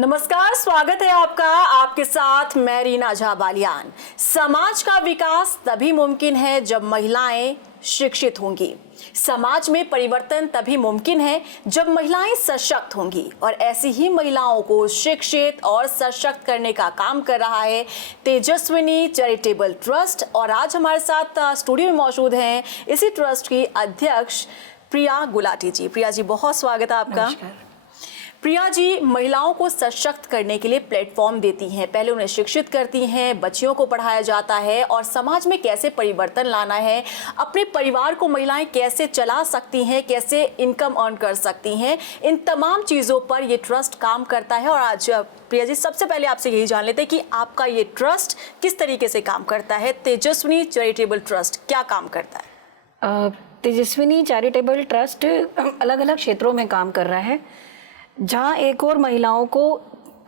नमस्कार, स्वागत है आपका। आपके साथ मैं रीना झा बालियान। समाज का विकास तभी मुमकिन है जब महिलाएं शिक्षित होंगी। समाज में परिवर्तन तभी मुमकिन है जब महिलाएं सशक्त होंगी और ऐसी ही महिलाओं को शिक्षित और सशक्त करने का काम कर रहा है तेजस्विनी चैरिटेबल ट्रस्ट। और आज हमारे साथ स्टूडियो में मौजूद हैं इसी ट्रस्ट की अध्यक्ष प्रिया गुलाटी जी। प्रिया जी, बहुत स्वागत है आपका। प्रिया जी महिलाओं को सशक्त करने के लिए प्लेटफॉर्म देती हैं, पहले उन्हें शिक्षित करती हैं, बच्चियों को पढ़ाया जाता है और समाज में कैसे परिवर्तन लाना है, अपने परिवार को महिलाएं कैसे चला सकती हैं, कैसे इनकम अर्न कर सकती हैं, इन तमाम चीज़ों पर ये ट्रस्ट काम करता है। और आज प्रिया जी सबसे पहले आपसे यही जान लेते हैं कि आपका ये ट्रस्ट किस तरीके से काम करता है। तेजस्विनी चैरिटेबल ट्रस्ट क्या काम करता है? तेजस्विनी चैरिटेबल ट्रस्ट अलग अलग क्षेत्रों में काम कर रहा है, जहाँ एक और महिलाओं को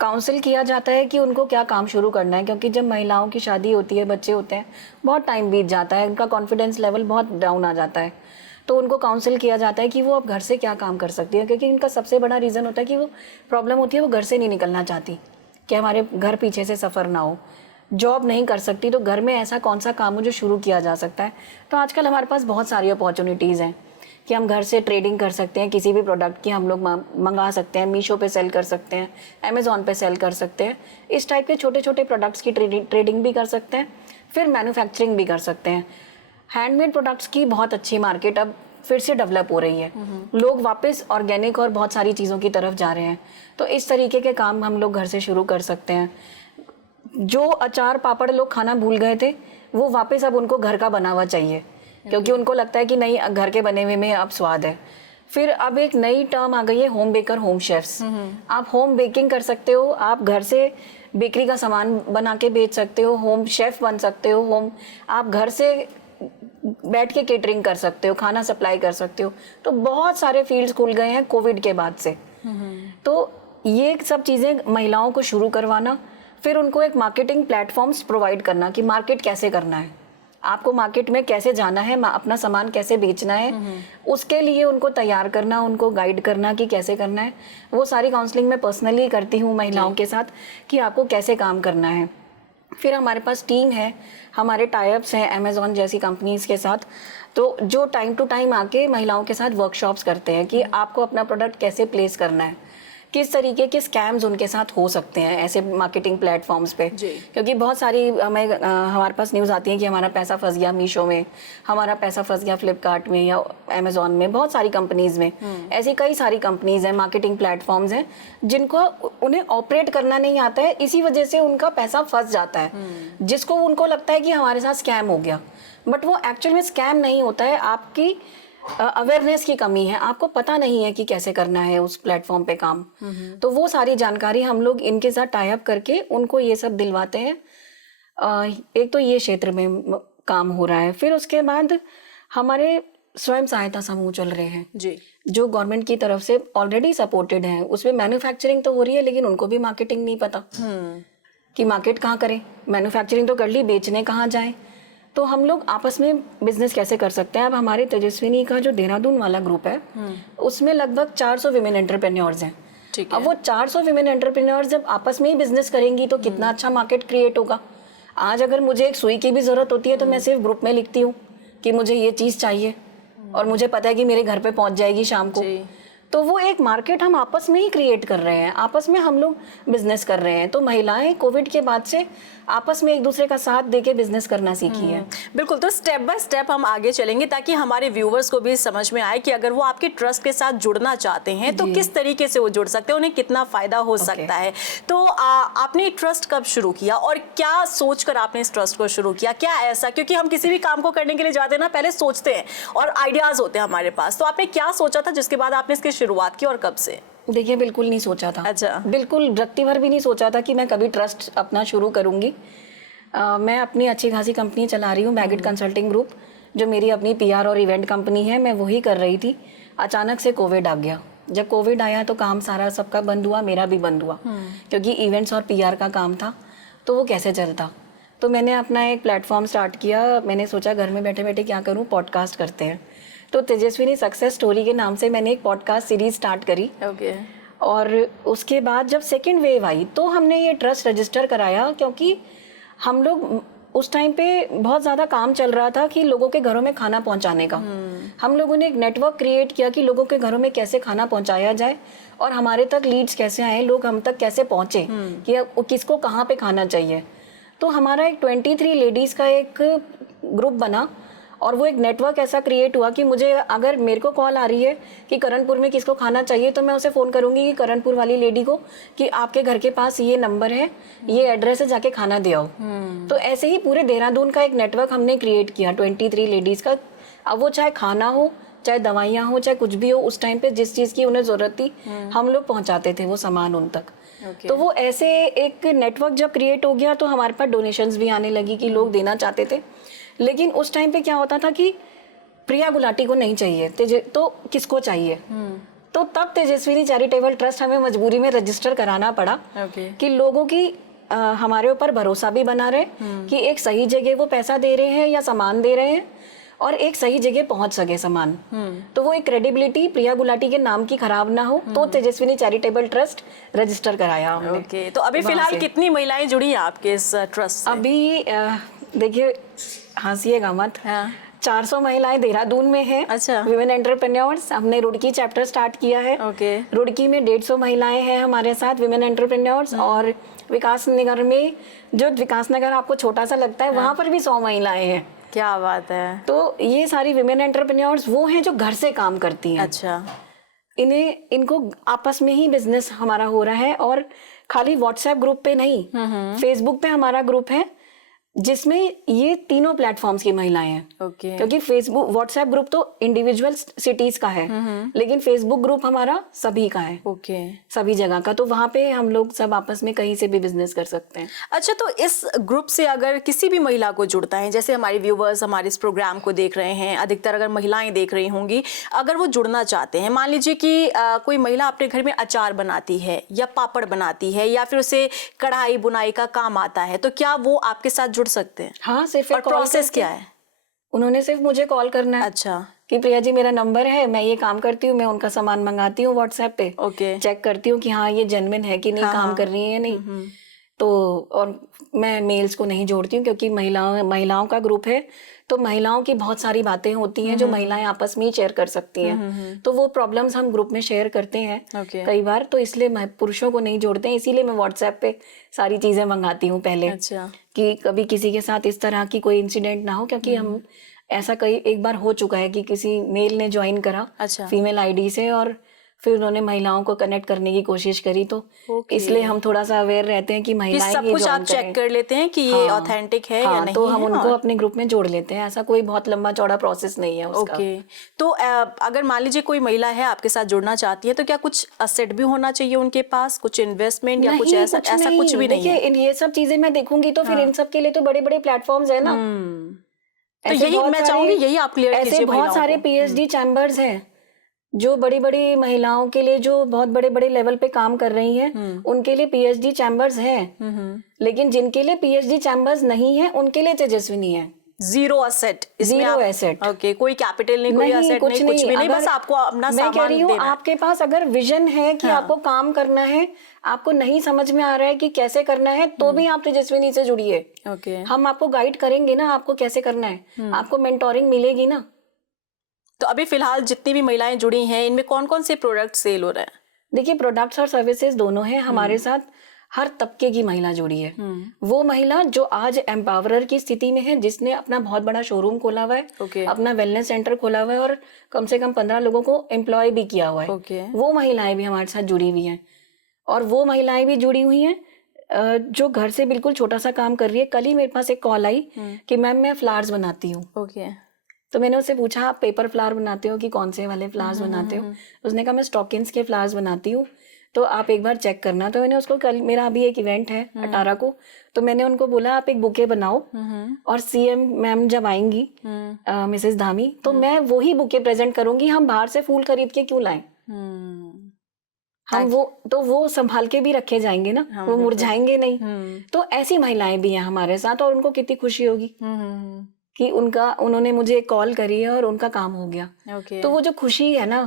काउंसिल किया जाता है कि उनको क्या काम शुरू करना है। क्योंकि जब महिलाओं की शादी होती है, बच्चे होते हैं, बहुत टाइम बीत जाता है, उनका कॉन्फिडेंस लेवल बहुत डाउन आ जाता है, तो उनको काउंसिल किया जाता है कि वो अब घर से क्या काम कर सकती है। क्योंकि इनका सबसे बड़ा रीज़न होता है कि वो प्रॉब्लम होती है, वो घर से नहीं निकलना चाहती, कि हमारे घर पीछे से सफ़र ना हो, जॉब नहीं कर सकती, तो घर में ऐसा कौन सा काम हो जो शुरू किया जा सकता है। तो आजकल हमारे पास बहुत सारी अपॉर्चुनिटीज़ हैं कि हम घर से ट्रेडिंग कर सकते हैं, किसी भी प्रोडक्ट की हम लोग मंगा सकते हैं, मीशो पे सेल कर सकते हैं, अमेज़ॉन पे सेल कर सकते हैं। इस टाइप के छोटे छोटे प्रोडक्ट्स की ट्रेडिंग भी कर सकते हैं, फिर मैन्युफैक्चरिंग भी कर सकते हैं। हैंडमेड प्रोडक्ट्स की बहुत अच्छी मार्केट अब फिर से डेवलप हो रही है, लोग वापस ऑर्गेनिक और बहुत सारी चीज़ों की तरफ जा रहे हैं। तो इस तरीके के काम हम लोग घर से शुरू कर सकते हैं। जो अचार पापड़ लोग खाना भूल गए थे, वो वापस अब उनको घर का बना हुआ चाहिए, क्योंकि उनको लगता है कि नहीं, घर के बने हुए में अब स्वाद है। फिर अब एक नई टर्म आ गई है, होम बेकर, होम शेफ्स। आप होम बेकिंग कर सकते हो, आप घर से बेकरी का सामान बना के बेच सकते हो, होम शेफ बन सकते हो, आप घर से बैठ के केटरिंग कर सकते हो, खाना सप्लाई कर सकते हो। तो बहुत सारे फील्ड्स खुल गए हैं कोविड के बाद से। तो ये सब चीज़ें महिलाओं को शुरू करवाना, फिर उनको एक मार्केटिंग प्लेटफॉर्म्स प्रोवाइड करना कि मार्केट कैसे करना है, आपको मार्केट में कैसे जाना है, अपना सामान कैसे बेचना है, उसके लिए उनको तैयार करना, उनको गाइड करना कि कैसे करना है। वो सारी काउंसलिंग मैं पर्सनली करती हूँ महिलाओं के साथ कि आपको कैसे काम करना है। फिर हमारे पास टीम है, हमारे टाइप्स हैं अमेज़ॉन जैसी कंपनीज़ के साथ, तो जो टाइम टू टाइम आके महिलाओं के साथ वर्कशॉप्स करते हैं कि आपको अपना प्रोडक्ट कैसे प्लेस करना है, किस तरीके के स्कैम्स उनके साथ हो सकते हैं ऐसे मार्केटिंग प्लेटफॉर्म्स पे। क्योंकि बहुत सारी हमारे पास न्यूज़ आती है कि हमारा पैसा फंस गया मीशो में, हमारा पैसा फंस गया फ्लिपकार्ट में या अमेज़ॉन में, बहुत सारी कंपनीज़ में। ऐसी कई सारी कंपनीज़ हैं, मार्केटिंग प्लेटफॉर्म्स हैं, जिनको उन्हें ऑपरेट करना नहीं आता है, इसी वजह से उनका पैसा फंस जाता है, जिसको उनको लगता है कि हमारे साथ स्कैम हो गया। बट वो एक्चुअल में स्कैम नहीं होता है, आपकी अवेयरनेस की कमी है, आपको पता नहीं है कि कैसे करना है उस प्लेटफॉर्म पे काम। तो वो सारी जानकारी हम लोग इनके साथ टाई अप करके उनको ये सब दिलवाते हैं। एक तो ये क्षेत्र में काम हो रहा है। फिर उसके बाद हमारे स्वयं सहायता समूह चल रहे हैं जी, जो गवर्नमेंट की तरफ से ऑलरेडी सपोर्टेड हैं। उसमें मैन्युफैक्चरिंग तो हो रही है, लेकिन उनको भी मार्केटिंग नहीं पता कि मार्केट कहाँ करें। मैन्युफैक्चरिंग तो कर ली, बेचने कहाँ जाएं। तो हम लोग आपस में बिजनेस कैसे कर सकते हैं। अब हमारे तेजस्विनी का जो देहरादून वाला ग्रुप है, उसमें लगभग 400 विमेन एंटरप्रेन्योर्स हैं। अब वो 400 विमेन एंटरप्रेन्योर्स जब आपस में ही बिजनेस करेंगी तो कितना अच्छा मार्केट क्रिएट होगा। आज अगर मुझे एक सुई की भी जरूरत होती है तो मैं सिर्फ ग्रुप में लिखती हूँ कि मुझे ये चीज़ चाहिए, और मुझे पता है कि मेरे घर पे पहुँच जाएगी शाम को। तो वो एक मार्केट हम आपस में ही क्रिएट कर रहे हैं, आपस में हम लोग बिजनेस कर रहे हैं। तो महिलाएं कोविड के बाद से आपस में एक दूसरे का साथ देके बिजनेस करना सीखी है। बिल्कुल, तो स्टेप बाय स्टेप हम आगे चलेंगे ताकि हमारे व्यूवर्स को भी समझ में आए कि अगर वो आपके ट्रस्ट के साथ जुड़ना चाहते हैं तो किस तरीके से वो जुड़ सकते हैं, उन्हें कितना फायदा हो सकता है। तो आपने ट्रस्ट कब शुरू किया और क्या सोचकर आपने इस ट्रस्ट को शुरू किया? क्या ऐसा, क्योंकि हम किसी भी काम को करने के लिए जाते हैं ना, पहले सोचते हैं और आइडियाज होते हैं हमारे पास। तो आपने क्या सोचा था जिसके बाद आपने इसकी शुरुआत की और कब से? देखिए, बिल्कुल नहीं सोचा था। अच्छा। बिल्कुल रत्ती भर भी नहीं सोचा था कि मैं कभी ट्रस्ट अपना शुरू करूंगी। मैं अपनी अच्छी खासी कंपनी चला रही हूँ, मैगिट कंसल्टिंग ग्रुप, जो मेरी अपनी पीआर और इवेंट कंपनी है। मैं वही कर रही थी। अचानक से कोविड आ गया। जब कोविड आया तो काम सारा सबका बंद हुआ, मेरा भी बंद हुआ, क्योंकि इवेंट्स और पीआर का काम था, तो वो कैसे चलता। तो मैंने अपना एक प्लेटफॉर्म स्टार्ट किया। मैंने सोचा घर में बैठे बैठे क्या करूँ, पॉडकास्ट करते हैं। तो तेजस्विनी सक्सेस स्टोरी के नाम से मैंने एक पॉडकास्ट सीरीज स्टार्ट करी। और उसके बाद जब सेकेंड वेव आई तो हमने ये ट्रस्ट रजिस्टर कराया, क्योंकि हम लोग उस टाइम पे बहुत ज़्यादा काम चल रहा था कि लोगों के घरों में खाना पहुंचाने का। हम लोगों ने एक नेटवर्क क्रिएट किया कि लोगों के घरों में कैसे खाना पहुंचाया जाए और हमारे तक लीड्स कैसे आए, लोग हम तक कैसे पहुंचे कि किसको कहाँ पे खाना चाहिए। तो हमारा एक 23 लेडीज़ का एक ग्रुप बना और वो एक नेटवर्क ऐसा क्रिएट हुआ कि मुझे अगर मेरे को कॉल आ रही है कि करणपुर में किसको खाना चाहिए तो मैं उसे फ़ोन करूंगी कि करणपुर वाली लेडी को कि आपके घर के पास ये नंबर है, ये एड्रेस है, जाके खाना दे आओ। तो ऐसे ही पूरे देहरादून का एक नेटवर्क हमने क्रिएट किया 23 लेडीज़ का। अब वो चाहे खाना हो, चाहे दवाइयाँ हो, चाहे कुछ भी हो, उस टाइम पे जिस चीज़ की उन्हें ज़रूरत थी हम लोग पहुँचाते थे वो सामान उन तक। तो वो ऐसे एक नेटवर्क जब क्रिएट हो गया तो हमारे पास डोनेशंस भी आने लगी कि लोग देना चाहते थे। लेकिन उस टाइम पे क्या होता था कि प्रिया गुलाटी को नहीं चाहिए तो किसको चाहिए। तो तब तेजस्विनी चैरिटेबल ट्रस्ट हमें मजबूरी में रजिस्टर कराना पड़ा कि लोगों की हमारे ऊपर भरोसा भी बना रहे कि एक सही जगह वो पैसा दे रहे हैं या सामान दे रहे हैं और एक सही जगह पहुंच सके सामान। तो वो एक क्रेडिबिलिटी प्रिया गुलाटी के नाम की खराब ना हो, तो तेजस्विनी चैरिटेबल ट्रस्ट रजिस्टर कराया हमने। तो अभी फिलहाल कितनी महिलाएं जुड़ी हैं आपके इस ट्रस्ट से? अभी देखिए, हंसिएगा मत, 400 महिलाएं देहरादून में हैं। अच्छा। Women entrepreneurs. हमने रुड़की चैप्टर स्टार्ट किया है। रुड़की में 150 महिलाएं हैं हमारे साथ विमेन एंटरप्रेन्योर्स। और विकास नगर में, जो विकास नगर आपको छोटा सा लगता है, वहां पर भी 100 महिलाएं हैं। क्या बात है। तो ये सारी विमेन एंटरप्रेन्योर्स वो हैं जो घर से काम करती हैं। अच्छा। इनको आपस में ही बिजनेस हमारा हो रहा है और खाली व्हाट्सएप ग्रुप पे नहीं, फेसबुक पे हमारा ग्रुप है जिसमें ये तीनों प्लेटफॉर्म्स की महिलाएं हैं। क्योंकि फेसबुक व्हाट्सएप ग्रुप तो इंडिविजुअल सिटीज का है, लेकिन फेसबुक ग्रुप हमारा सभी का है। सभी जगह का। तो वहाँ पे हम लोग सब आपस में कहीं से भी बिजनेस कर सकते हैं। अच्छा, तो इस ग्रुप से अगर किसी भी महिला को जुड़ता है, जैसे हमारे व्यूवर्स हमारे इस प्रोग्राम को देख रहे हैं, अधिकतर अगर महिलाएं देख रही होंगी, अगर वो जुड़ना चाहते हैं, मान लीजिए कि कोई महिला अपने घर में अचार बनाती है या पापड़ बनाती है या फिर उसे कढ़ाई बुनाई का काम आता है, तो क्या वो आपके साथ जुड़ सकते हैं? हाँ, सिर्फ और प्रोसेस क्या है? उन्होंने सिर्फ मुझे कॉल करना है। अच्छा। कि प्रिया जी मेरा नंबर है, मैं ये काम करती हूँ, मैं उनका सामान मंगाती हूँ व्हाट्सएप पे। चेक करती हूँ कि हाँ ये जेन्युइन है कि नहीं, काम कर रही है या नहीं। तो और मैं मेल्स को नहीं जोड़ती हूँ क्योंकि महिलाओं का ग्रुप है, तो महिलाओं की बहुत सारी बातें होती हैं जो महिलाएं आपस में ही शेयर कर सकती हैं। तो वो प्रॉब्लम्स हम ग्रुप में शेयर करते हैं कई बार, तो इसलिए मैं पुरुषों को नहीं जोड़ते हैं। इसीलिए मैं व्हाट्सएप पे सारी चीजें मंगाती हूँ पहले। अच्छा। कि कभी किसी के साथ इस तरह की कोई इंसिडेंट ना हो, क्योंकि हम ऐसा एक बार हो चुका है कि किसी मेल ने ज्वाइन करा फीमेल आईडी से और फिर उन्होंने महिलाओं को कनेक्ट करने की कोशिश करी। तो इसलिए हम थोड़ा सा अवेयर रहते हैं कि महिलाएं सब कुछ आप चेक कर लेते हैं कि ये ऑथेंटिक है या नहीं। तो हम उनको अपने ग्रुप में जोड़ लेते हैं। ऐसा कोई बहुत लंबा चौड़ा प्रोसेस नहीं है उसका। तो अगर मान लीजिए कोई महिला है आपके साथ जुड़ना चाहती है, तो क्या कुछ असेट भी होना चाहिए उनके पास, कुछ इन्वेस्टमेंट या कुछ ऐसा कुछ भी नहीं है? देखिए, ये सब चीजें मैं देखूंगी तो फिर इन सब के लिए तो बड़े बड़े प्लेटफॉर्म्स है ना। तो यही मैं चाहूंगी, यही आप क्लियर कीजिए। ऐसे बहुत सारे पीएचडी चैम्बर्स हैं जो बड़ी बड़ी महिलाओं के लिए, जो बहुत बड़े बड़े लेवल पे काम कर रही हैं, उनके लिए पीएचडी चैम्बर्स हैं। लेकिन जिनके लिए पीएचडी चैम्बर्स नहीं है उनके लिए तेजस्विनी है। Zero asset. Zero asset. Okay, कोई कैपिटल नहीं, कोई एसेट नहीं, कुछ भी नहीं, बस आपको अपना सामान देना है। मैं कह रही हूँ, आपके पास अगर विजन है कि आपको काम करना है, आपको नहीं समझ में आ रहा है कि कैसे करना है, तो भी आप तेजस्विनी से जुड़िए। हम आपको गाइड करेंगे ना, आपको कैसे करना है, आपको मेंटोरिंग मिलेगी ना। तो अभी फिलहाल जितनी भी महिलाएं जुड़ी हैं, इनमें कौन कौन से प्रोडक्ट सेल हो रहे हैं? देखिए, प्रोडक्ट्स और सर्विसेज दोनों हैं। हमारे साथ हर तबके की महिला जुड़ी है। वो महिला जो आज एम्पावरर की स्थिति में है, जिसने अपना बहुत बड़ा शोरूम खोला हुआ है, अपना वेलनेस सेंटर खोला हुआ है और कम से कम 15 लोगों को एम्प्लॉय भी किया हुआ है। वो महिलाएं भी हमारे साथ जुड़ी हुई हैं। और वो महिलाएं भी जुड़ी हुई हैं जो घर से बिल्कुल छोटा सा काम कर रही है। कल ही मेरे पास एक कॉल आई कि मैम मैं फ्लावर्स बनाती हूँ। तो मैंने उससे पूछा, आप पेपर फ्लावर बनाते हो कि कौन से वाले फ्लावर्स बनाते हो? उसने कहा मैं स्टॉकिंग्स के फ्लावर्स बनाती हूँ, तो आप एक बार चेक करना। तो मैंने उसको, कल मेरा अभी एक इवेंट है 18 को, तो मैंने उनको बोला आप एक बुके बनाओ और सीएम मैम जब आएंगी, मिसेस धामी, तो मैं वही बुके प्रेजेंट करूंगी। हम बाहर से फूल खरीद के क्यों लाएं? हम वो संभाल के भी रखे जाएंगे ना, वो मुरझाएंगे नहीं। तो ऐसी महिलाएं भी हैं हमारे साथ और उनको कितनी खुशी होगी कि उन्होंने मुझे कॉल करी है और उनका काम हो गया। तो वो जो खुशी है ना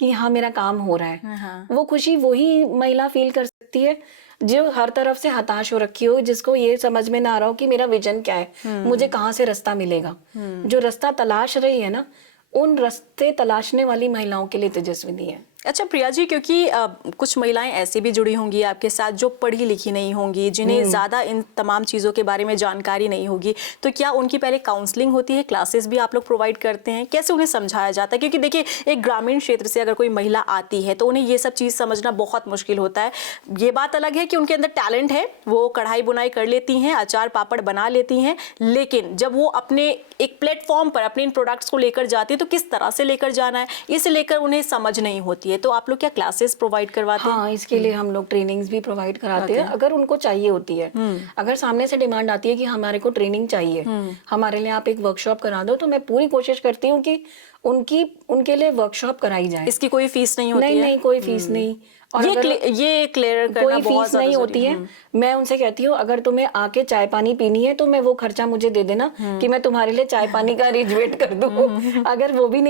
कि हाँ मेरा काम हो रहा है। हाँ। वो खुशी वही महिला फील कर सकती है जो हर तरफ से हताश हो रखी हो, जिसको ये समझ में ना आ रहा हो कि मेरा विजन क्या है, मुझे कहाँ से रास्ता मिलेगा। जो रास्ता तलाश रही है ना, उन रास्ते तलाशने वाली महिलाओं के लिए तेजस्विनी है। अच्छा प्रिया जी, क्योंकि कुछ महिलाएं ऐसी भी जुड़ी होंगी आपके साथ जो पढ़ी लिखी नहीं होंगी, जिन्हें ज़्यादा इन तमाम चीज़ों के बारे में जानकारी नहीं होगी, तो क्या उनकी पहले काउंसलिंग होती है, क्लासेस भी आप लोग प्रोवाइड करते हैं, कैसे उन्हें समझाया जाता है? क्योंकि देखिए एक ग्रामीण क्षेत्र से अगर कोई महिला आती है तो उन्हें ये सब चीज़ समझना बहुत मुश्किल होता है। ये बात अलग है कि उनके अंदर टैलेंट है, वो कढ़ाई बुनाई कर लेती हैं, अचार पापड़ बना लेती हैं, लेकिन जब वो अपने एक प्लेटफॉर्म पर अपने इन प्रोडक्ट्स को लेकर जाती है तो किस तरह से लेकर जाना है, इसे लेकर उन्हें समझ नहीं होती है। तो आप लोग क्या क्लासेस प्रोवाइड करवाते हैं? हाँ, इसके लिए हम लोग ट्रेनिंग्स भी प्रोवाइड कराते हैं, अगर उनको चाहिए होती है। अगर सामने से डिमांड आती है कि हमारे को ट्रेनिंग चाहिए, हमारे लिए आप एक वर्कशॉप करा दो, तो मैं पूरी कोशिश करती हूँ कि उनके लिए वर्कशॉप कराई जाए। इसकी कोई फीस नहीं होती है? नहीं, कोई फीस नहीं। और ये क्लियर करना कोई बहुत फीस नहीं होती है। मैं उनसे कहती हूँ अगर तुम्हें आके चाय पानी पीनी है तो मैं वो खर्चा मुझे दे देना कि मैं तुम्हारे लिए चाय पानी का अरेंजमेंट कर दूँ। अगर वो भी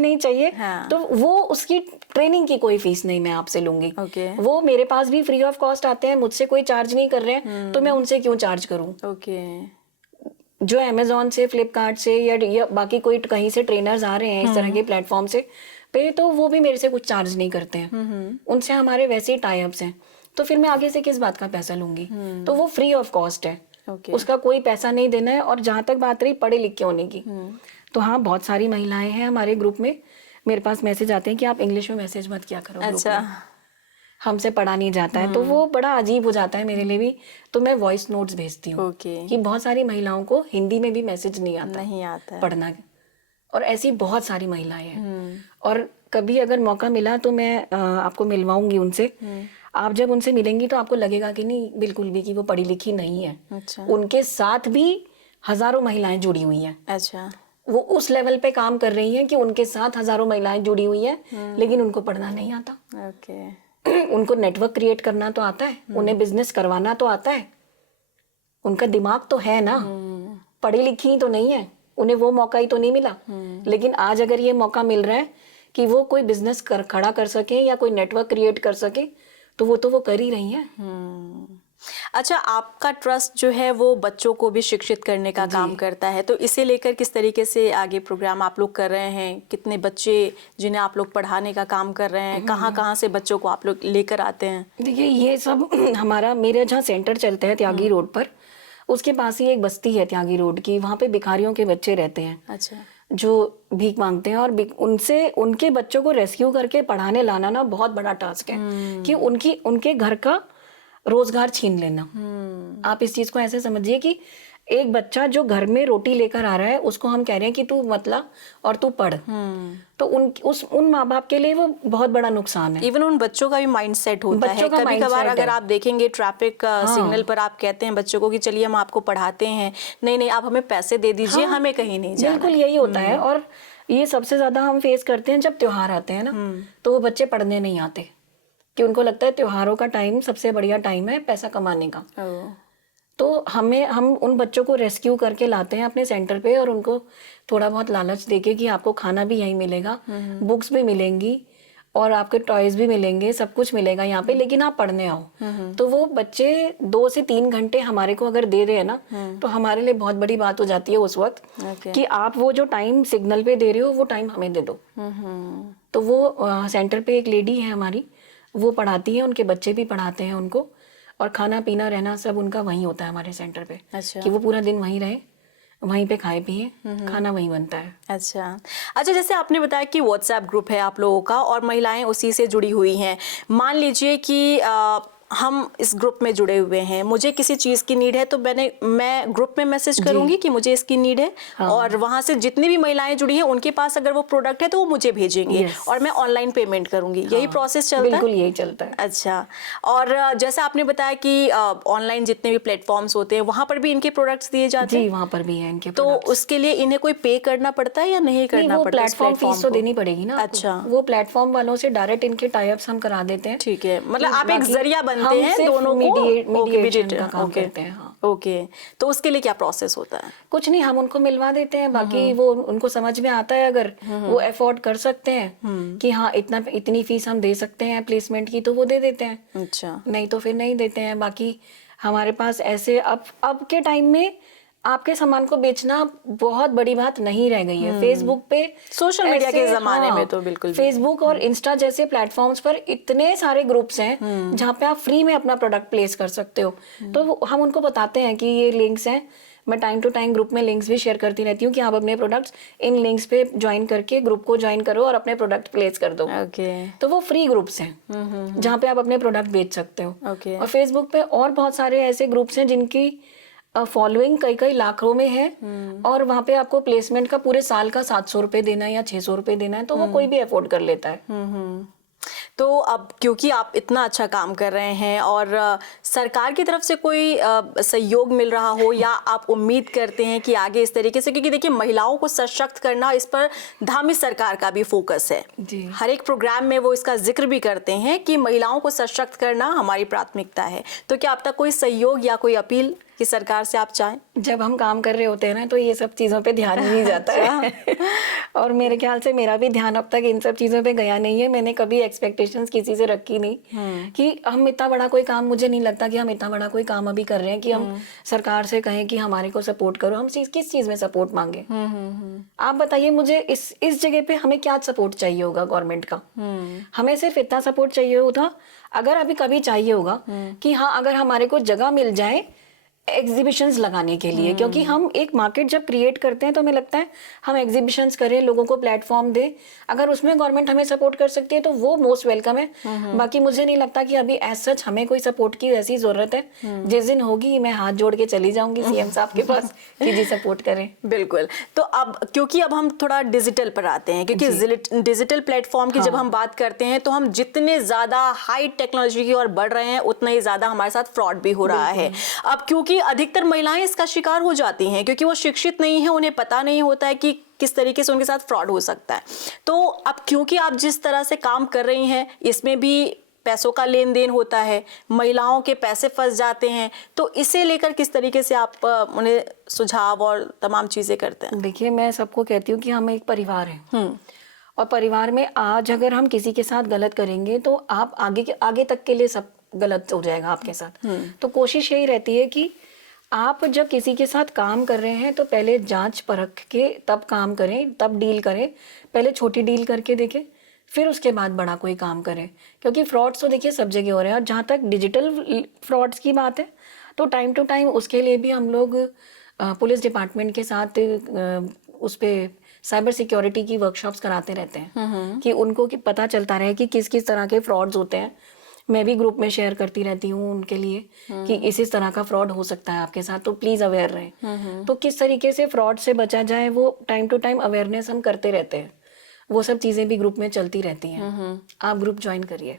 नहीं चाहिए तो वो उसकी ट्रेनिंग की कोई फीस नहीं मैं आपसे लूंगी। वो मेरे पास भी फ्री ऑफ कॉस्ट आते हैं, मुझसे कोई चार्ज नहीं कर रहे हैं, तो मैं उनसे क्यों चार्ज करूँ? जो अमेजोन से, फ्लिपकार्ट से या बाकी कोई कहीं से ट्रेनर्स आ रहे हैं इस तरह के प्लेटफॉर्म से पे, तो वो भी मेरे से कुछ चार्ज नहीं करते हैं। उनसे हमारे वैसे ही टाई अप्स हैं, तो फिर मैं आगे से किस बात का पैसा लूंगी? तो वो फ्री ऑफ कॉस्ट है, उसका कोई पैसा नहीं देना है। और जहां तक बात रही पढ़े लिखे होने की, तो हाँ बहुत सारी महिलाएं हैं हमारे ग्रुप में, मेरे पास मैसेज आते हैं कि आप इंग्लिश में मैसेज मत किया करो, अच्छा हमसे पढ़ा नहीं जाता है। तो वो बड़ा अजीब हो जाता है मेरे लिए भी, तो मैं वॉइस नोट्स भेजती हूँ कि बहुत सारी महिलाओं को हिंदी में भी मैसेज नहीं आता पढ़ना, और ऐसी बहुत सारी महिलाएं हैं। और कभी अगर मौका मिला तो मैं आपको मिलवाऊंगी उनसे। आप जब उनसे मिलेंगी तो आपको लगेगा कि नहीं बिल्कुल भी कि वो पढ़ी लिखी नहीं है। अच्छा। उनके साथ भी हजारों महिलाएं जुड़ी हुई हैं। अच्छा। वो उस लेवल पे काम कर रही हैं कि उनके साथ हजारों महिलाएं जुड़ी हुई हैं, लेकिन उनको पढ़ना नहीं आता। उनको नेटवर्क क्रिएट करना तो आता है, उन्हें बिजनेस करवाना तो आता है, उनका दिमाग तो है ना, पढ़ी लिखी तो नहीं है, उन्हें वो मौका ही तो नहीं मिला। लेकिन आज अगर ये मौका मिल रहा है कि वो कोई बिजनेस खड़ा कर सके या कोई नेटवर्क क्रिएट कर सके, तो वो कर ही रही हैं। अच्छा, आपका ट्रस्ट जो है वो बच्चों को भी शिक्षित करने का काम करता है, तो इसे लेकर किस तरीके से आगे प्रोग्राम आप लोग कर रहे हैं? कितने बच्चे जिन्हें आप लोग पढ़ाने का काम कर रहे हैं, कहाँ से बच्चों को आप लोग लेकर आते हैं? देखिए ये सब मेरे जहाँ सेंटर चलता है त्यागी रोड पर, उसके पास ही एक बस्ती है त्यागी रोड की, वहाँ पे भिखारियों के बच्चे रहते हैं। अच्छा। जो भीख मांगते हैं, और उनके बच्चों को रेस्क्यू करके पढ़ाने लाना ना बहुत बड़ा टास्क है कि उनके घर का रोजगार छीन लेना। आप इस चीज को ऐसे समझिए कि एक बच्चा जो घर में रोटी लेकर आ रहा है, उसको हम कह रहे हैं कि तू मत ला और तू पढ़, तो उन माँ बाप के लिए वो बहुत बड़ा नुकसान है। इवन उन बच्चों का भी माइंडसेट होता है। कभी कभार अगर आप देखेंगे ट्रैफिक सिग्नल पर आप कहते हैं बच्चों को कि चलिए हम आपको पढ़ाते हैं, नहीं आप हमें पैसे दे दीजिए, हमें कहीं नहीं जाना। बिल्कुल यही होता है। और ये सबसे ज्यादा हम फेस करते हैं जब त्योहार आते हैं ना, तो वो बच्चे पढ़ने नहीं आते, कि उनको लगता है त्योहारों का टाइम सबसे बढ़िया टाइम है पैसा कमाने का। तो हम उन बच्चों को रेस्क्यू करके लाते हैं अपने सेंटर पे, और उनको थोड़ा बहुत लालच देके कि आपको खाना भी यहीं मिलेगा, बुक्स भी मिलेंगी और आपके टॉयज भी मिलेंगे, सब कुछ मिलेगा यहाँ पे, लेकिन आप पढ़ने आओ। तो वो बच्चे 2 से 3 घंटे हमारे को अगर दे रहे हैं ना, तो हमारे लिए बहुत बड़ी बात हो जाती है उस वक्त कि आप वो जो टाइम सिग्नल पे दे रहे हो वो टाइम हमें दे दो। तो वो सेंटर पे एक लेडी है हमारी, वो पढ़ाती है, उनके बच्चे भी पढ़ाते हैं उनको, और खाना पीना रहना सब उनका वहीं होता है हमारे सेंटर पे। अच्छा। कि वो पूरा दिन वहीं रहे, वहीं पे खाए पिए, खाना वहीं बनता है। अच्छा, जैसे आपने बताया कि व्हाट्सएप ग्रुप है आप लोगों का और महिलाएं उसी से जुड़ी हुई हैं। मान लीजिए कि हम इस ग्रुप में जुड़े हुए हैं, मुझे किसी चीज़ की नीड है, तो मैं ग्रुप में मैसेज करूंगी कि मुझे इसकी नीड है। हाँ। और वहां से जितनी भी महिलाएं जुड़ी हैं उनके पास अगर वो प्रोडक्ट है तो वो मुझे भेजेंगे। और मैं ऑनलाइन पेमेंट करूंगी। हाँ। यही प्रोसेस चलता है? बिल्कुल यही चलता है। अच्छा, और जैसे आपने बताया कि ऑनलाइन जितने भी प्लेटफॉर्म्स होते हैं वहां पर भी इनके प्रोडक्ट्स दिए जाते हैं? जी, वहाँ पर भी है इनके। तो उसके लिए इन्हें कोई पे करना पड़ता है या नहीं करना पड़ता? प्लेटफॉर्म फीस तो देनी पड़ेगी ना। अच्छा। वो प्लेटफॉर्म वालों से डायरेक्ट इनके टाई अप्स हम करा देते हैं। ठीक है, मतलब आप एक जरिया बनते हैं दोनों को, मीडिएशन का काम करते हैं। हाँ। ओके, तो उसके लिए क्या प्रोसेस होता है? कुछ नहीं, हम उनको मिलवा देते हैं, बाकी वो उनको समझ में आता है, अगर वो अफोर्ड कर सकते हैं कि हाँ इतनी फीस हम दे सकते हैं प्लेसमेंट की, तो वो दे देते हैं। अच्छा। नहीं तो फिर नहीं देते हैं। बाकी हमारे पास ऐसे अब के टाइम में आपके सामान को बेचना बहुत बड़ी बात नहीं रह गई है। फेसबुक पे, सोशल मीडिया के ज़माने हाँ, में तो बिल्कुल फेसबुक और इंस्टा जैसे प्लेटफॉर्म्स पर इतने सारे ग्रुप्स हैं जहाँ पे आप फ्री में अपना प्रोडक्ट प्लेस कर सकते हो। तो हम उनको बताते हैं कि ये लिंक्स हैं। मैं टाइम टू टाइम ग्रुप में लिंक्स भी शेयर करती रहती हूँ कि आप अपने प्रोडक्ट्स इन लिंक्स पे ज्वाइन करके ग्रुप को ज्वाइन करो और अपने प्रोडक्ट प्लेस कर दो। ओके। तो वो फ्री ग्रुप्स हैं जहाँ पे आप अपने प्रोडक्ट बेच सकते हो। ओके। और फेसबुक पे और बहुत सारे ऐसे ग्रुप्स हैं जिनकी फॉलोइंग कई कई लाखों में है, और वहाँ पे आपको प्लेसमेंट का पूरे साल का 700 रुपये देना है या 600 रुपये देना है, तो वो कोई भी अफोर्ड कर लेता है। तो अब क्योंकि आप इतना अच्छा काम कर रहे हैं और सरकार की तरफ से कोई सहयोग मिल रहा हो, या आप उम्मीद करते हैं कि आगे इस तरीके से, क्योंकि देखिए महिलाओं को सशक्त करना, इस पर धामी सरकार का भी फोकस है जी। हर एक प्रोग्राम में वो इसका जिक्र भी करते हैं कि महिलाओं को सशक्त करना हमारी प्राथमिकता है। तो क्या अब तक कोई सहयोग या कोई अपील कि सरकार से आप चाहें? जब हम काम कर रहे होते हैं ना, तो ये सब चीज़ों पे ध्यान नहीं जाता है। और मेरे ख्याल से मेरा भी ध्यान अब तक इन सब चीज़ों पे गया नहीं है। मैंने कभी एक्सपेक्टेशंस किसी से रखी नहीं कि हम इतना बड़ा कोई काम, मुझे नहीं लगता कि हम इतना बड़ा कोई काम अभी कर रहे हैं कि हम सरकार से कहें कि हमारे को सपोर्ट करो। हम किस चीज़ में सपोर्ट मांगे? आप बताइए मुझे, इस जगह पे हमें क्या सपोर्ट चाहिए होगा गवर्नमेंट का? हमें सिर्फ इतना सपोर्ट चाहिए होता, अगर अभी कभी चाहिए होगा कि हाँ, अगर हमारे को जगह मिल जाए एग्जीबिशंस लगाने के लिए, क्योंकि हम एक मार्केट जब क्रिएट करते हैं तो हमें लगता है हम एग्जीबिशंस करें, लोगों को प्लेटफॉर्म दे। अगर उसमें गवर्नमेंट हमें सपोर्ट कर सकती है तो वो मोस्ट वेलकम है। बाकी मुझे नहीं लगता कि अभी एज सच हमें कोई सपोर्ट की ऐसी जरूरत है। जिस दिन होगी मैं हाथ जोड़ के चली जाऊंगी सीएम साहब के पास कि जी सपोर्ट करें। बिल्कुल। तो अब क्योंकि अब हम थोड़ा डिजिटल पर आते हैं, क्योंकि डिजिटल प्लेटफॉर्म की जब हम बात करते हैं तो हम जितने ज्यादा हाई टेक्नोलॉजी की ओर बढ़ रहे हैं उतना ही ज्यादा हमारे साथ फ्रॉड भी हो रहा है। अब क्योंकि अधिकतर महिलाएं इसका शिकार हो जाती हैं, क्योंकि वो शिक्षित नहीं है, उन्हें पता नहीं होता है कि किस तरीके से उनके साथ फ्रॉड हो सकता है। तो अब क्योंकि आप जिस तरह से काम कर रही हैं, इसमें भी पैसों का लेन देन होता है, महिलाओं के पैसे फंस जाते हैं, तो इसे लेकर किस तरीके से आप उन्हें सुझाव और तमाम चीजें करते हैं? देखिए, मैं सबको कहती हूँ कि हम एक परिवार हैं, और परिवार में आज अगर हम किसी के साथ गलत करेंगे तो आप आगे तक के लिए सब गलत हो जाएगा आपके साथ। तो कोशिश यही रहती है कि आप जब किसी के साथ काम कर रहे हैं तो पहले जांच परख के तब काम करें, तब डील करें। पहले छोटी डील करके देखें, फिर उसके बाद बड़ा कोई काम करें, क्योंकि फ्रॉड्स तो देखिए सब जगह हो रहे हैं। और जहाँ तक डिजिटल फ्रॉड्स की बात है तो टाइम टू टाइम उसके लिए भी हम लोग पुलिस डिपार्टमेंट के साथ उस पर साइबर सिक्योरिटी की वर्कशॉप्स कराते रहते हैं कि उनको पता चलता रहे कि किस किस तरह के फ्रॉड्स होते हैं। मैं भी ग्रुप में शेयर करती रहती हूँ उनके लिए कि इस तरह का फ्रॉड हो सकता है आपके साथ, तो प्लीज अवेयर रहें। तो किस तरीके से फ्रॉड से बचा जाए वो टाइम टू टाइम अवेयरनेस हम करते रहते हैं। वो सब चीजें भी ग्रुप में चलती रहती हैं। आप ग्रुप ज्वाइन करिए।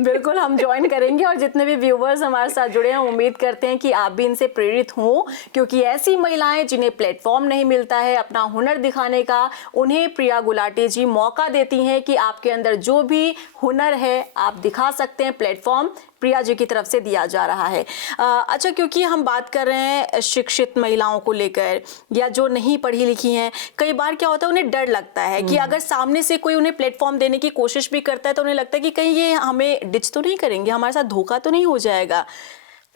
बिल्कुल, हम ज्वाइन करेंगे, और जितने भी व्यूवर्स हमारे साथ जुड़े हैं उम्मीद करते हैं कि आप भी इनसे प्रेरित हों, क्योंकि ऐसी महिलाएं जिन्हें प्लेटफॉर्म नहीं मिलता है अपना हुनर दिखाने का, उन्हें प्रिया गुलाटी जी मौका देती हैं कि आपके अंदर जो भी हुनर है आप दिखा सकते हैं। प्लेटफॉर्म प्रिया जी की तरफ से दिया जा रहा है। अच्छा, क्योंकि हम बात कर रहे हैं शिक्षित महिलाओं को लेकर, या जो नहीं पढ़ी लिखी हैं, कई बार क्या होता है उन्हें डर लगता है कि अगर सामने से कोई उन्हें प्लेटफॉर्म देने की कोशिश भी करता है तो उन्हें लगता है कि कहीं ये हमें डिच तो नहीं करेंगे, हमारे साथ धोखा तो नहीं हो जाएगा।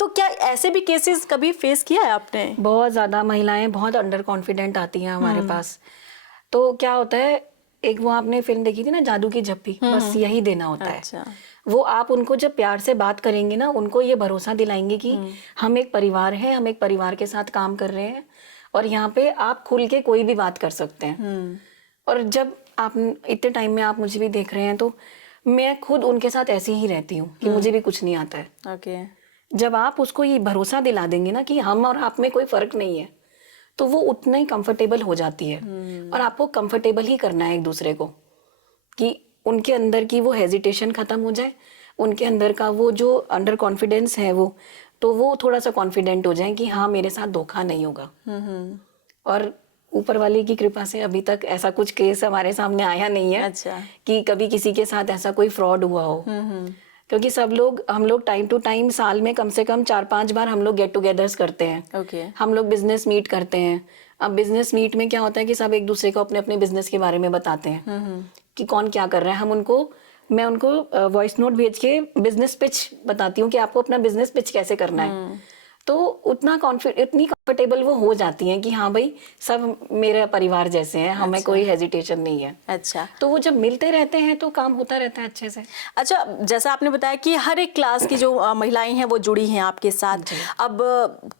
तो क्या ऐसे भी केसेस कभी फेस किया है आपने? बहुत ज़्यादा महिलाएं बहुत अंडर कॉन्फिडेंट आती हैं हमारे पास। तो क्या होता है, एक वो आपने फिल्म देखी थी ना, जादू की झप्पी, बस यही देना होता है। वो आप उनको जब प्यार से बात करेंगे ना, उनको ये भरोसा दिलाएंगे कि हम एक परिवार है, हम एक परिवार के साथ काम कर रहे हैं, और यहाँ पे आप खुल के कोई भी बात कर सकते हैं। और जब आप इतने टाइम में आप मुझे भी देख रहे हैं तो मैं खुद उनके साथ ऐसे ही रहती हूँ कि मुझे भी कुछ नहीं आता है। ओके। जब आप उसको ये भरोसा दिला देंगे ना कि हम और आप में कोई फर्क नहीं है, तो वो उतना ही कंफर्टेबल हो जाती है। और आपको कंफर्टेबल ही करना है एक दूसरे को, कि उनके अंदर की वो हेजिटेशन खत्म हो जाए, उनके अंदर का वो जो अंडर कॉन्फिडेंस है वो थोड़ा सा कॉन्फिडेंट हो जाए कि हाँ, मेरे साथ धोखा नहीं होगा। और ऊपर वाले की कृपा से अभी तक ऐसा कुछ केस हमारे सामने आया नहीं है। अच्छा। कि कभी किसी के साथ ऐसा कोई फ्रॉड हुआ हो। क्योंकि हम लोग टाइम टू टाइम साल में कम से कम 4-5 बार हम लोग गेट टुगेदर्स करते हैं। ओके। हम लोग बिजनेस मीट करते हैं। अब बिजनेस मीट में क्या होता है कि सब एक दूसरे को अपने अपने बिजनेस के बारे में बताते हैं कि कौन क्या कर रहा है। मैं उनको वॉइस नोट भेज के बिजनेस पिच बताती हूँ कि आपको अपना बिजनेस पिच कैसे करना है। तो इतनी कंफर्टेबल वो हो जाती हैं कि हाँ भाई सब मेरे परिवार जैसे हैं, हमें कोई हेजिटेशन नहीं है। अच्छा, तो वो जब मिलते रहते हैं तो काम होता रहता है अच्छे से। अच्छा, जैसा आपने बताया कि हर एक क्लास की जो महिलाएं हैं वो जुड़ी हैं आपके साथ। अब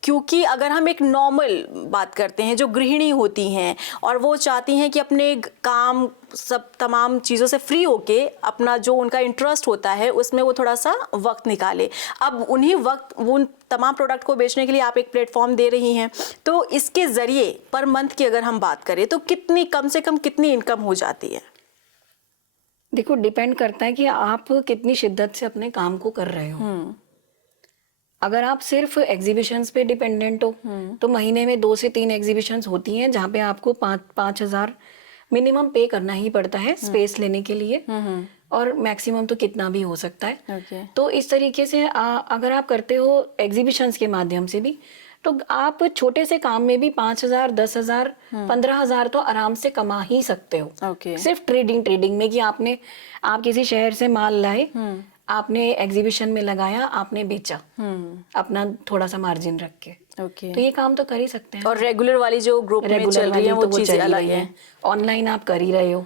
क्योंकि अगर हम एक नॉर्मल बात करते हैं, जो गृहिणी होती हैं और वो चाहती हैं कि अपने काम सब तमाम चीज़ों से फ्री होके अपना जो उनका इंटरेस्ट होता है उसमें वो थोड़ा सा वक्त निकाले। अब उन तमाम प्रोडक्ट को बेचने के लिए आप एक प्लेटफॉर्म दे रही हैं, तो इसके ज़रिए पर मंथ की अगर हम बात करें तो कम से कम कितनी इनकम हो जाती है? देखो, डिपेंड करता है कि आप कितनी शिद्दत से अपने काम को कर रहे हो। अगर आप सिर्फ एग्जीबिशंस पे डिपेंडेंट हो तो महीने में 2 से 3 एग्जीबिशंस होती हैं जहाँ पे आपको 5,000 मिनिमम पे करना ही पड़ता है स्पेस लेने के लिए, और मैक्सिमम तो कितना भी हो सकता है। तो इस तरीके से अगर आप करते हो एग्जीबिशंस के माध्यम से भी, तो आप छोटे से काम में भी 5,000, 10,000, 15,000 तो आराम से कमा ही सकते हो। सिर्फ ट्रेडिंग में कि आप किसी शहर से माल लाए, आपने एग्जीबिशन में लगाया, आपने बेचा, अपना थोड़ा सा मार्जिन रख के। तो ये काम तो कर ही सकते हैं। और रेगुलर वाली जो ग्रुप में चल रही है वो चीजें अलग है। ऑनलाइन आप कर ही रहे हो,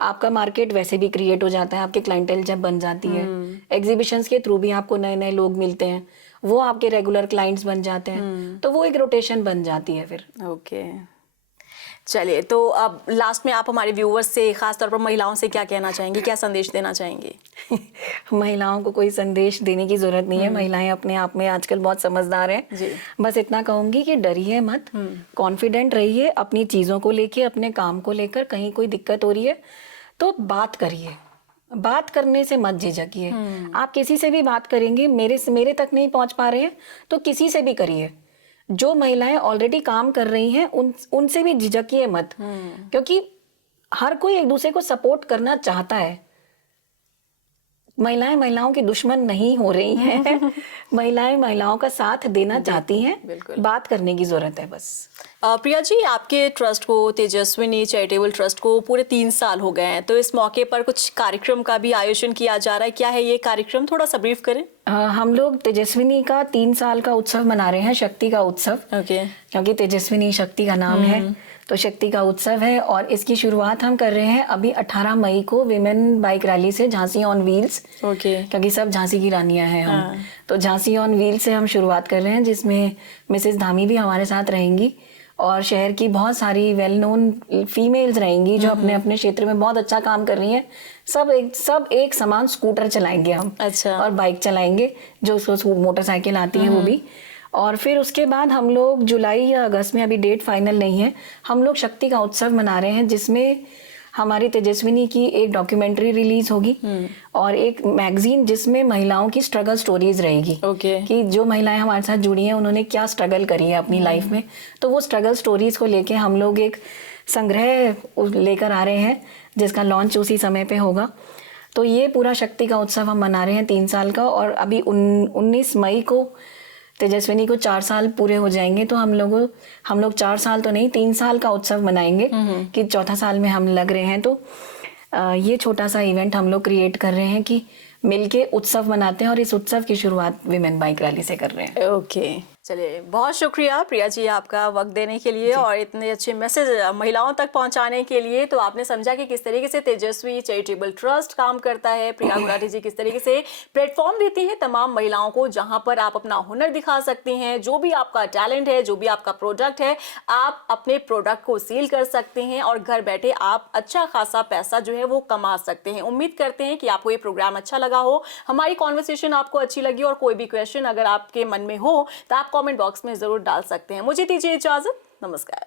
आपका मार्केट वैसे भी क्रिएट हो जाता है, आपके क्लाइंटेल जब बन जाती है। एग्जीबिशंस के थ्रू भी आपको नए नए लोग मिलते हैं, वो आपके रेगुलर क्लाइंट्स बन जाते हैं, तो वो एक रोटेशन बन जाती है फिर। ओके, चलिए, तो अब लास्ट में आप हमारे व्यूवर्स से, खास तौर पर महिलाओं से क्या कहना चाहेंगी, क्या संदेश देना चाहेंगी? महिलाओं को कोई संदेश देने की जरूरत नहीं है, महिलाएं अपने आप में आजकल बहुत समझदार हैं जी। बस इतना कहूंगी कि डरिए मत, कॉन्फिडेंट रहिए अपनी चीजों को लेके, अपने काम को लेकर। कहीं कोई दिक्कत हो रही है तो बात करिए, बात करने से मत झिझकिए। आप किसी से भी बात करेंगे, मेरे तक नहीं पहुंच पा रहे हैं तो किसी से भी करिए। जो महिलाएं ऑलरेडी काम कर रही हैं उनसे भी झिझकिए मत, क्योंकि हर कोई एक दूसरे को सपोर्ट करना चाहता है। महिलाएं महिलाओं की दुश्मन नहीं हो रही हैं। महिलाएं महिलाओं का साथ देना चाहती हैं, बात करने की जरूरत है बस। प्रिया जी, आपके ट्रस्ट को, तेजस्विनी चैरिटेबल ट्रस्ट को पूरे 3 साल हो गए हैं, तो इस मौके पर कुछ कार्यक्रम का भी आयोजन किया जा रहा है। क्या है ये कार्यक्रम, थोड़ा सा ब्रीफ करें। हम लोग तेजस्विनी का 3 साल का उत्सव मना रहे हैं, शक्ति का उत्सव। क्योंकि तेजस्विनी शक्ति का नाम है, तो शक्ति का उत्सव है। और इसकी शुरुआत हम कर रहे हैं अभी 18 मई को विमेन बाइक रैली से, झांसी ऑन व्हील्स। क्योंकि सब झांसी की रानियां हैं हम, तो झांसी ऑन व्हील्स से हम शुरुआत कर रहे हैं, जिसमें मिसेस धामी भी हमारे साथ रहेंगी और शहर की बहुत सारी वेल नोन फीमेल्स रहेंगी जो अपने अपने क्षेत्र में बहुत अच्छा काम कर रही हैं। सब एक समान स्कूटर चलाएंगे हम। अच्छा। और बाइक चलाएंगे, जो उसको मोटरसाइकिल आती है वो भी। और फिर उसके बाद हम लोग जुलाई या अगस्त में, अभी डेट फाइनल नहीं है, हम लोग शक्ति का उत्सव मना रहे हैं, जिसमें हमारी तेजस्विनी की एक डॉक्यूमेंट्री रिलीज होगी और एक मैगजीन जिसमें महिलाओं की स्ट्रगल स्टोरीज रहेगी। कि जो महिलाएं हमारे साथ जुड़ी हैं उन्होंने क्या स्ट्रगल करी है अपनी लाइफ में, तो वो स्ट्रगल स्टोरीज को लेके हम लोग एक संग्रह लेकर आ रहे हैं, जिसका लॉन्च उसी समय पे होगा। तो ये पूरा शक्ति का उत्सव हम मना रहे हैं 3 साल का। और अभी 19 मई को तेजस्विनी को 4 साल पूरे हो जाएंगे, तो हम लोग 4 साल तो नहीं, 3 साल का उत्सव मनाएंगे कि 4था साल में हम लग रहे हैं। तो ये छोटा सा इवेंट हम लोग क्रिएट कर रहे हैं कि मिलके उत्सव मनाते हैं, और इस उत्सव की शुरुआत विमेन बाइक रैली से कर रहे हैं। ओके, चलिए, बहुत शुक्रिया प्रिया जी आपका वक्त देने के लिए और इतने अच्छे मैसेज महिलाओं तक पहुंचाने के लिए। तो आपने समझा कि किस तरीके से तेजस्वी चैरिटेबल ट्रस्ट काम करता है, प्रिया गुलाटी जी किस तरीके से प्लेटफॉर्म देती हैं तमाम महिलाओं को, जहां पर आप अपना हुनर दिखा सकती हैं। जो भी आपका टैलेंट है, जो भी आपका प्रोडक्ट है, आप अपने प्रोडक्ट को सेल कर सकते हैं और घर बैठे आप अच्छा खासा पैसा जो है वो कमा सकते हैं। उम्मीद करते हैं कि आपको ये प्रोग्राम अच्छा लगा हो, हमारी कॉन्वर्सेशन आपको अच्छी लगी, और कोई भी क्वेश्चन अगर आपके मन में हो तो आप कमेंट बॉक्स में जरूर डाल सकते हैं। मुझे दीजिए इजाजत, नमस्कार।